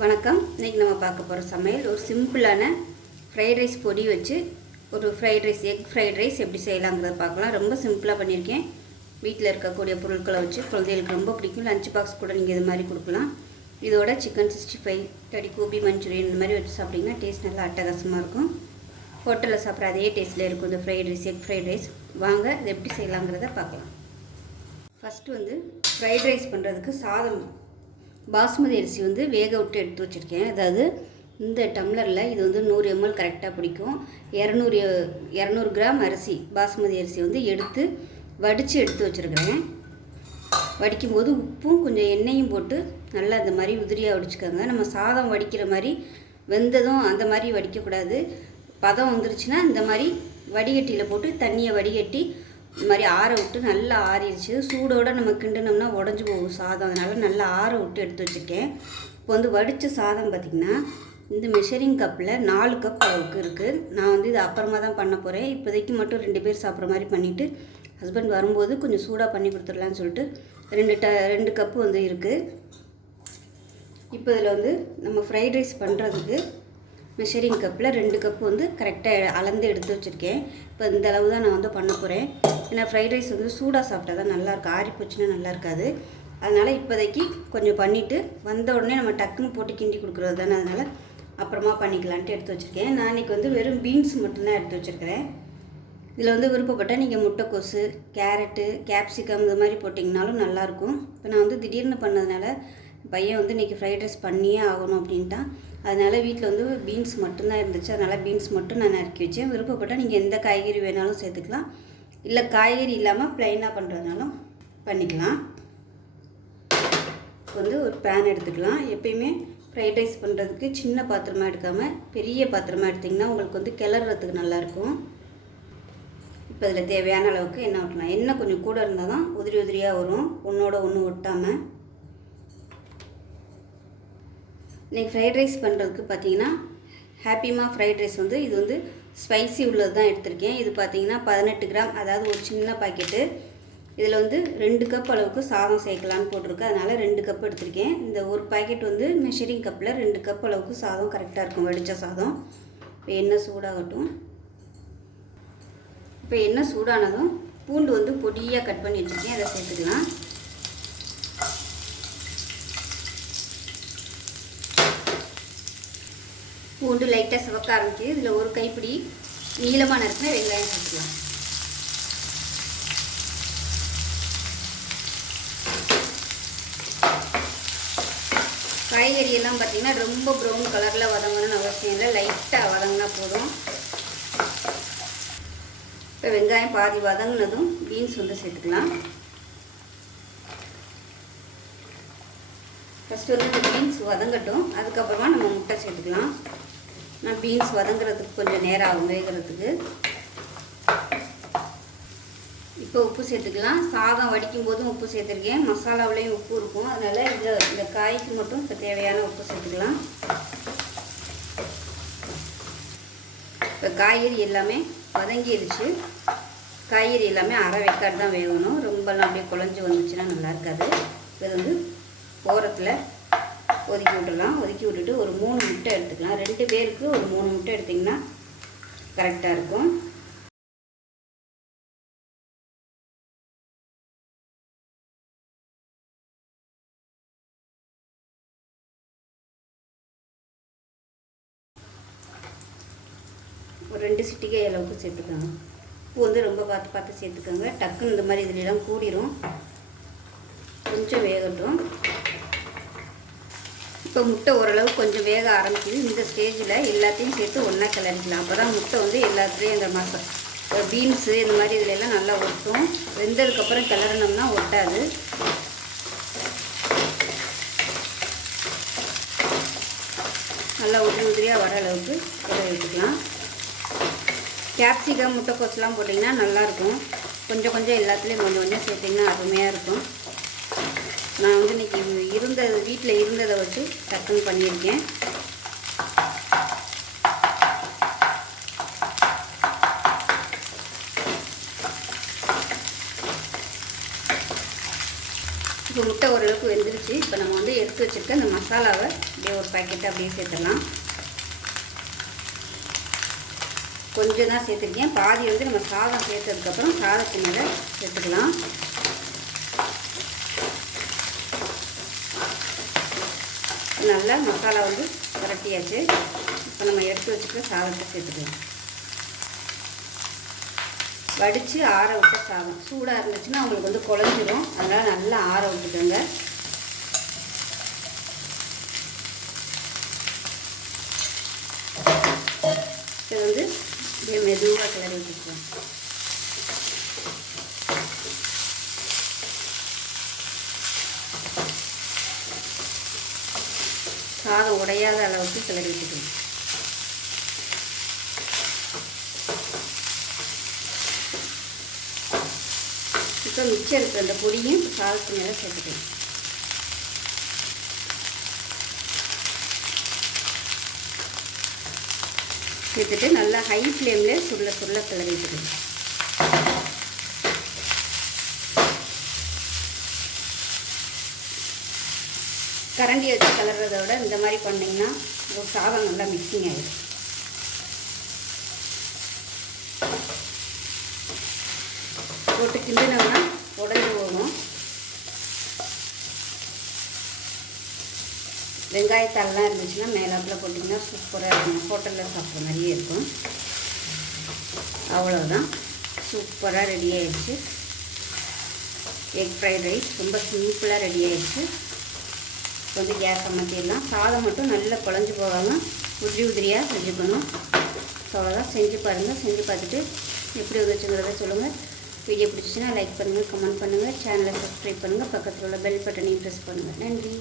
வணக்கம். இன்றைக்கி நம்ம பார்க்க போகிற சமையல் ஒரு சிம்பிளான ஃப்ரைட் ரைஸ் பொடி வச்சு ஒரு fried rice egg fried rice எப்படி செய்யலாங்கிறத பார்க்கலாம். ரொம்ப சிம்பிளாக பண்ணியிருக்கேன். வீட்டில் இருக்கக்கூடிய பொருட்களை வச்சு குழந்தைகளுக்கு ரொம்ப பிடிக்கும். லஞ்ச் பாக்ஸ் கூட நீங்கள் இது மாதிரி கொடுக்கலாம். இதோட சிக்கன் 65 இல்லாட்டி கோபி மஞ்சூரியன் இந்த மாதிரி வச்சு சாப்பிட்டிங்கன்னா டேஸ்ட் நல்லா அட்டகாசமாக இருக்கும். ஹோட்டலில் சாப்பிட்ற அதே டேஸ்ட்டில் இருக்கும் இந்த fried rice egg fried rice. வாங்க இது எப்படி செய்யலாங்கிறத பார்க்கலாம். ஃபஸ்ட்டு ஃப்ரைட் ரைஸ் பண்ணுறதுக்கு சாதம் பாஸ்மதி அரிசி வேக விட்டு எடுத்து வச்சுருக்கேன். அதாவது இந்த டம்ளரில் இது 100 ml கரெக்டாக பிடிக்கும். 200 கிராம் அரிசி பாஸ்மதி அரிசி எடுத்து வடித்து எடுத்து வச்சுருக்கிறேன். வடிக்கும் போது உப்பும் கொஞ்சம் எண்ணெயும் போட்டு நல்லா இந்த மாதிரி உதிரியாக வடிச்சுக்கோங்க. நம்ம சாதம் வடிக்கிற மாதிரி வெந்ததும் அந்த மாதிரி வடிக்கக்கூடாது. பதம் வந்துருச்சுன்னா இந்த மாதிரி வடிகட்டியில் போட்டு தண்ணியை வடிகட்டி இந்த மாதிரி ஆற விட்டு நல்லா ஆறிடுச்சு. சூடோடு நம்ம கிண்டினோம்னா உடஞ்சி போகும் சாதம். அதனால் நல்லா ஆற விட்டு எடுத்து வச்சுருக்கேன். இப்போ வடித்த சாதம் பார்த்திங்கன்னா இந்த மெஷரிங் கப்பில் 4 கப் அளவுக்கு இருக்குது. நான் இது அப்புறமா தான் பண்ண போகிறேன். இப்போதைக்கு மட்டும் 2 பேர் சாப்பிட்ற மாதிரி பண்ணிவிட்டு ஹஸ்பண்ட் வரும்போது கொஞ்சம் சூடாக பண்ணி கொடுத்துடலான்னு சொல்லிட்டு 2 கப்பு இருக்குது. இப்போ இதில் நம்ம ஃப்ரைட் ரைஸ் பண்ணுறதுக்கு மெஷரிங் கப்பில் 2 கப்பு கரெக்டாக அளந்து எடுத்து வச்சுருக்கேன். இப்போ இந்த அளவு தான் நான் பண்ண போகிறேன். ஏன்னா ஃப்ரைட் ரைஸ் சூடாக சாப்பிட்டா தான் நல்லாயிருக்கும். ஆறி போச்சுன்னா நல்லா இருக்காது. அதனால் இப்போதைக்கு கொஞ்சம் பண்ணிவிட்டு வந்த உடனே நம்ம டக்குன்னு போட்டு கிண்டி கொடுக்குறது தானே. அதனால் அப்புறமா பண்ணிக்கலான்ட்டு எடுத்து வச்சுருக்கேன். நான் இன்றைக்கி வெறும் பீன்ஸ் மட்டும்தான் எடுத்து வச்சுருக்கிறேன். இதில் விருப்பப்பட்டால் நீங்கள் முட்டைக்கோசு, கேரட்டு, கேப்சிகம் இது மாதிரி போட்டிங்கனாலும் நல்லாயிருக்கும். இப்போ நான் திடீர்னு பண்ணதுனால பையன் இன்றைக்கி ஃப்ரைட் ரைஸ் பண்ணியே ஆகணும் அப்படின்ட்டான். அதனால் வீட்டில் பீன்ஸ் மட்டும்தான் இருந்துச்சு. அதனால் பீன்ஸ் மட்டும் நான் நறுக்கி வச்சேன். விருப்பப்பட்டால் நீங்கள் எந்த காய்கறி வேணாலும் சேர்த்துக்கலாம். இல்லை காய்கறி இல்லாமல் ப்ளைனாக பண்ணுறதுனாலும் பண்ணிக்கலாம். ஒரு பேன் எடுத்துக்கலாம். எப்பயுமே ஃப்ரைட் ரைஸ் பண்ணுறதுக்கு சின்ன பாத்திரமாக எடுக்காமல் பெரிய பாத்திரமாக எடுத்திங்கன்னா உங்களுக்கு கிளறதுக்கு நல்லாயிருக்கும். இப்போ இதில் தேவையான அளவுக்கு எண்ணெய் ஊற்றலாம். எண்ணெய் கொஞ்சம் கூட இருந்தால் தான் உதிரி உதிரியாக வரும், ஒன்றோட ஒன்று ஒட்டாமல். இன்றைக்கி ஃப்ரைட் ரைஸ் பண்ணுறதுக்கு பார்த்தீங்கன்னா ஹாப்பிமா ஃப்ரைட் ரைஸ் இது ஸ்பைசி உள்ளது தான் எடுத்திருக்கேன். இது பார்த்தீங்கன்னா 18 கிராம், அதாவது ஒரு சின்ன பாக்கெட்டு. இதில் 2 கப் அளவுக்கு சாதம் சேர்க்கலான்னு போட்டிருக்கு. அதனால் 2 கப் எடுத்திருக்கேன். இந்த ஒரு பாக்கெட் மெஷரிங் கப்பில் 2 கப் அளவுக்கு சாதம் கரெக்டாக இருக்கும், வடித்த சாதம். இப்போ எண்ணெய் சூடாகட்டும். இப்போ எண்ணெய் சூடானதும் பூண்டு பொடியாக கட் பண்ணி வச்சுருக்கேன், அதை சேர்த்துக்கலாம். பூண்டு லைட்டாக சிவக்க ஆரம்பிச்சு இதில் ஒரு கைப்பிடி நீளமாக நறுக்கின வெங்காயம் சேர்த்துக்கலாம். காய்கறி எல்லாம் பார்த்திங்கன்னா ரொம்ப ப்ரௌன் கலரில் வதங்கணும்னு அவசியம் இல்லை, லைட்டாக வதங்கினா போதும். இப்போ வெங்காயம் பாதி வதங்கினதும் பீன்ஸ் சேர்த்துக்கலாம். ஃபஸ்ட்டு இந்த பீன்ஸ் வதங்கட்டும், அதுக்கப்புறமா நம்ம முட்டை சேர்த்துக்கலாம். நான் பீன்ஸ் வதங்குறதுக்கு கொஞ்சம் நேரம் ஆகும் வேகிறதுக்கு. இப்போ உப்பு சேர்த்துக்கலாம். சாதம் வடிக்கும் போதும் உப்பு சேர்த்துருக்கேன், மசாலாவிலையும் உப்பு இருக்கும். அதனால் இந்த காய்க்கு மட்டும் இப்போ தேவையான உப்பு சேர்த்துக்கலாம். இப்போ காய்கறி எல்லாமே வதங்கிடுச்சு. காய்கறி எல்லாமே அரை வெக்காடு தான் வேகணும். ரொம்பலாம் அப்படியே குழஞ்சி வந்துச்சுன்னா நல்லா இருக்காது. இது ஓரத்தில் ஒதுக்கி விட்டுடலாம். ஒதுக்கி விட்டுட்டு ஒரு 3 முட்டை எடுத்துக்கலாம். 2 பேருக்கு ஒரு 3 முட்டை எடுத்திங்கன்னா கரெக்டாக இருக்கும். ஒரு 2 சிட்டிகை அளவுக்கு சேர்த்துக்கோங்க. உப்பு ரொம்ப பார்த்து சேர்த்துக்கோங்க. டக்குன்னு இந்த மாதிரி இதுலாம் கூடிரும். கொஞ்சம் வேகட்டும். இப்போ முட்டை ஓரளவு கொஞ்சம் வேக ஆரம்பிக்குது. இந்த ஸ்டேஜில் எல்லாத்தையும் சேர்த்து ஒன்றா கிளறிக்கலாம். அப்போ தான் முட்டை எல்லாத்துலேயும் இந்த பீன்ஸு இந்த மாதிரி இதிலெல்லாம் நல்லா ஒட்டும். வெந்ததுக்கப்புறம் கிளறினோம்னா ஒட்டாது. நல்லா உதிரியாக வர அளவுக்கு கிளறி விட்டுக்கலாம். கேப்சிகம் முட்டைக்கோஸ்லாம் போட்டிங்கன்னா நல்லாயிருக்கும். கொஞ்சம் கொஞ்சம் எல்லாத்துலேயும் கொஞ்சம் கொஞ்சம் சேர்த்திங்கன்னா அருமையாக இருக்கும். நான் இன்றைக்கி வீட்டில் இருந்ததை வச்சு டக்குன்னு பண்ணியிருக்கேன். இப்போ முட்டை முட்டை ஓரளவுக்கு வெந்துருச்சு. இப்போ நம்ம வந்து எடுத்து வச்சுருக்க இந்த மசாலாவை அப்படியே ஒரு பாக்கெட்டை அப்படியே சேர்த்துடலாம். கொஞ்சம் தான் சேர்த்துருக்கேன். பாதி வந்து நம்ம சாதம் சேர்த்ததுக்கப்புறம் சாதத்து மேலே சேர்த்துக்கலாம். நல்லா மசாலா வந்து வரட்டியாச்சு. இப்போ நம்ம எடுத்து வச்சுக்க சாதத்தை சேர்த்துக்கலாம். வடித்து ஆற விட்ட சாதம் சூடாக இருந்துச்சுன்னா அவங்களுக்கு வந்து குழஞ்சிரும். அதனால் நல்லா ஆற விட்டுக்கோங்க. இது வந்து அப்படியே மெதுவாக கிளறி வச்சுக்கலாம். சாதம் உடையாத அளவுக்கு கிளறி வச்சுக்கணும். இப்போ மிச்சம் இருக்கிற அந்த பொடியும் சாதத்து மேலே சேர்த்துக்கணும். சேர்த்துட்டு நல்லா ஹை ஃப்ளேமில் சுருள சுருள கிளறி வச்சுக்கணும். கரண்டியை வச்சு கிளறதை விட இந்த மாதிரி பண்ணிங்கன்னா ஒரு சாதம் நல்லா மிக்சிங் ஆகிடும். போட்டு கிண்டினோம்னா உடஞ்சி போகணும். வெங்காயத்தாலெலாம் இருந்துச்சுன்னா மேலாப்பில் போட்டிங்கன்னா சூப்பராக இருக்கும். ஹோட்டலில் சாப்பிட்ற மாதிரியே இருக்கும். அவ்வளோதான், சூப்பராக ரெடி ஆகிடுச்சு. எக் ஃப்ரைட் ரைஸ் ரொம்ப சிம்பிளாக ரெடி ஆகிடுச்சு. இப்போ வந்து கேஸ் அமர்த்திடலாம். சாதம் மட்டும் நல்லா குழஞ்சி போகாமல் உதிரி உதிரியாக செஞ்சுக்கணும். அவ்வளோதான், செஞ்சு பாருங்கள். செஞ்சு பார்த்துட்டு எப்படி வந்துச்சுங்கிறத சொல்லுங்கள். வீடியோ பிடிச்சிச்சின்னா லைக் பண்ணுங்கள், கமெண்ட் பண்ணுங்கள், சேனலை சப்ஸ்கிரைப் பண்ணுங்கள், பக்கத்தில் உள்ள பெல் பட்டனையும் ப்ரெஸ் பண்ணுங்கள். நன்றி.